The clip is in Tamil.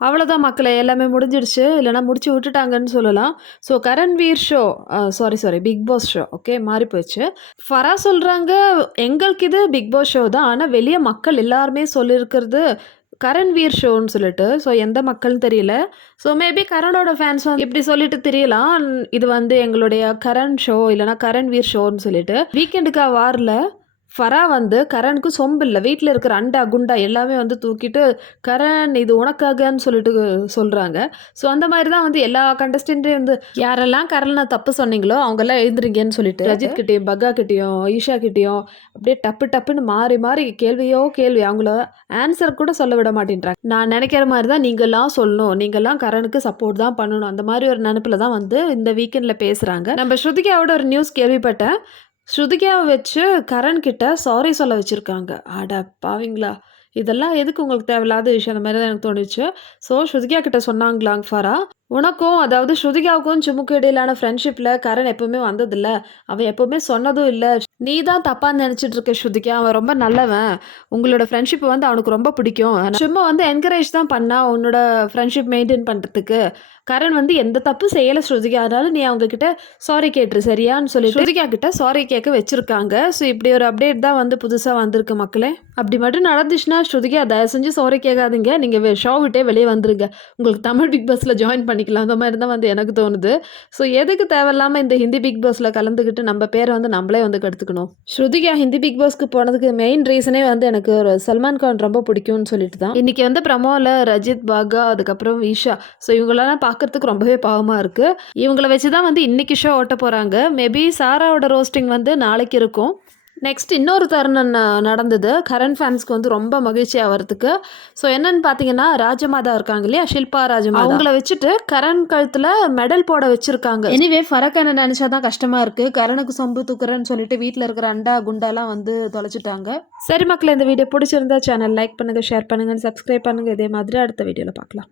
அவ்வளோதான் மக்களே, எல்லாமே முடிஞ்சிடுச்சு. இல்லன்னா முடிச்சு விட்டுட்டாங்கன்னு சொல்லலாம். So Karanveer show sorry big boss show okay மாறி போச்சு. ஃபரா சொல்றாங்க, எங்களுக்கு இது பிக் பாஸ் ஷோ தான். ஆனா வெளிய மக்கள் எல்லாருமே சொல்லியிருக்கிறது கரண்வீர் ஷோன்னு சொல்லிட்டு. ஸோ எந்த மக்கள்னு தெரியல. ஸோ மேபி கரனோட ஃபேன்ஸ் வந்து இப்படி சொல்லிட்டு திரியலாம். இது வந்து எங்களுடைய கரண் ஷோ இல்லன்னா கரண்வீர் ஷோன்னு சொல்லிட்டு. வீக்கெண்டுக்கா வாரல. ஃபரா வந்து கரனுக்கு சொம்பு இல்ல. வீட்ல இருக்கிற அண்டா, குண்டா எல்லாமே வந்து தூக்கிட்டு, "கரண் இது உனக்காகன்னு" சொல்லிட்டு சொல்றாங்க. ஸோ அந்த மாரி தான் வந்து எல்லா கண்டஸ்டன்ட்டையும் வந்து யாரெல்லாம் கரன தப்பு சொன்னீங்களோ, அவங்கலாம் எழுந்துருங்கன்னு சொல்லிட்டு, ரஜித் கிட்டயும், பக்கா கிட்டயும், ஈஷா கிட்டயும் அப்படியே டப்பு டப்புன்னு மாறி மாறி கேள்வியோ கேள்வி. அவங்கள ஆன்சர் கூட சொல்ல விட மாட்டேன்றாங்க. நான் நெனைக்கிற மாரி தான் நீங்கலாம் சொல்லணும். நீங்கலாம் கரனுக்கு சப்போர்ட் தான் பண்ணணும். அந்த மாரி ஒரு நெனப்புல தான் வந்து இந்த வீக்கெண்ட்ல பேசுறாங்க. நம்ம ஸ்ருதிகாவோட ஒரு நியூஸ் கேள்விப்பட்டேன். ஸ்ருதிகாவ வச்சு கரண் கிட்ட சாரி சொல்ல வச்சிருக்காங்க. அட பாவிங்களா! இதெல்லாம் எதுக்கு உங்களுக்கு தேவையில்லாத விஷயம்? அந்த மாரி தான் எனக்கு தோணுச்சு. ஸோ ஸ்ருதிகா கிட்ட சொன்னாங்களாம் ஃபாரா, "உனக்கும் அதாவது ஸ்ருதிகாவுக்கும் சிம்முக்கும் இடையிலான ஃப்ரெண்ட்ஷிப்ல கரண் எப்பவுமே வந்ததில்ல. அவன் எப்பவுமே சொன்னதும் இல்ல. நீ தான் தப்பா நெனச்சிட்டு இருக்க ஸ்ருதிகா. அவன் ரொம்ப நல்லவன். உங்களோட ஃப்ரெண்ட்ஷிப் வந்து அவனுக்கு ரொம்ப பிடிக்கும். சும்மா வந்து என்கரேஜ் தான் பண்ணா உன்னோட ஃப்ரெண்ட்ஷிப் மெயின்டெயின் பண்றதுக்கு. கரண் வந்து எந்த தப்பும் செய்யல ஸ்ருதிகா. அதனால நீ அவங்க கிட்ட சாரி கேட்டுரு சரியான்னு சொல்லி ஸ்ருதிகா கிட்ட சாரி கேட்க வச்சிருக்காங்க. ஸோ இப்படி ஒரு அப்டேட் தான் வந்து புதுசா வந்திருக்கு மக்களே. அப்படி மட்டும் நடந்துச்சுன்னா ஸ்ருதிகா தயவு செஞ்சு சாரி கேட்காதீங்க. நீங்க ஷோ விட்டே வெளியே வந்துருங்க. உங்களுக்கு தமிழ் பிக் பாஸ்ல ஜாயின் பண்ணிக்கலாம். அந்த மாதிரி தான் வந்து எனக்கு தோணுது. ஸோ எதுக்கு தேவையில்லாம இந்த ஹிந்தி பிக் பாஸ்ல கலந்துக்கிட்டு நம்ம பேரை வந்து நம்மளே வந்து கெடுத்துக்கணும். ஸ்ருதிகா ஹிந்தி பிக் பாஸ்க்கு போனதுக்கு மெயின் ரீசனே வந்து எனக்கு ஒரு சல்மான் கான் ரொம்ப பிடிக்கும்னு சொல்லிட்டு தான். இன்னைக்கு வந்து ப்ரமோல ரஜித், பாகா அதுக்கப்புறம் ஈஷா ஸோ இவங்களெல்லாம் பார்க்கறதுக்கு ரொம்பவே பாவமா இருக்கு. இவங்கள வச்சு தான் வந்து இன்னைக்கு ஷோ ஓட்ட போறாங்க. மேபி சாராவோட ரோஸ்டிங் வந்து நாளைக்கு இருக்கும். நெக்ஸ்ட் இன்னொரு தருணம் நடந்தது. கரண் ஃபேன்ஸ்க்கு வந்து ரொம்ப மகிழ்ச்சி ஆவறதுக்கு. ஸோ என்னன்னு பார்த்தீங்கன்னா, ராஜமாதா இருக்காங்க இல்லையா? ஷில்பா ராஜமாதா. அவங்கள வச்சுட்டு கரண் கழுத்துல மெடல் போட வச்சிருக்காங்க. எனிவே ஃபரக்கான நெனச்சா தான் கஷ்டமா இருக்கு. கரணுக்கு சொம்பு தூக்குறேன்னு சொல்லிட்டு வீட்ல இருக்கிற அண்டா, குண்டாலாம் வந்து தொலைச்சுட்டாங்க. சரி மக்களே, இந்த வீடியோ பிடிச்சிருந்தா சேனல் லைக் பண்ணுங்க, ஷேர் பண்ணுங்க, சப்ஸ்கிரைப் பண்ணுங்க. இதே மாதிரி அடுத்த வீடியோல பார்க்கலாம்.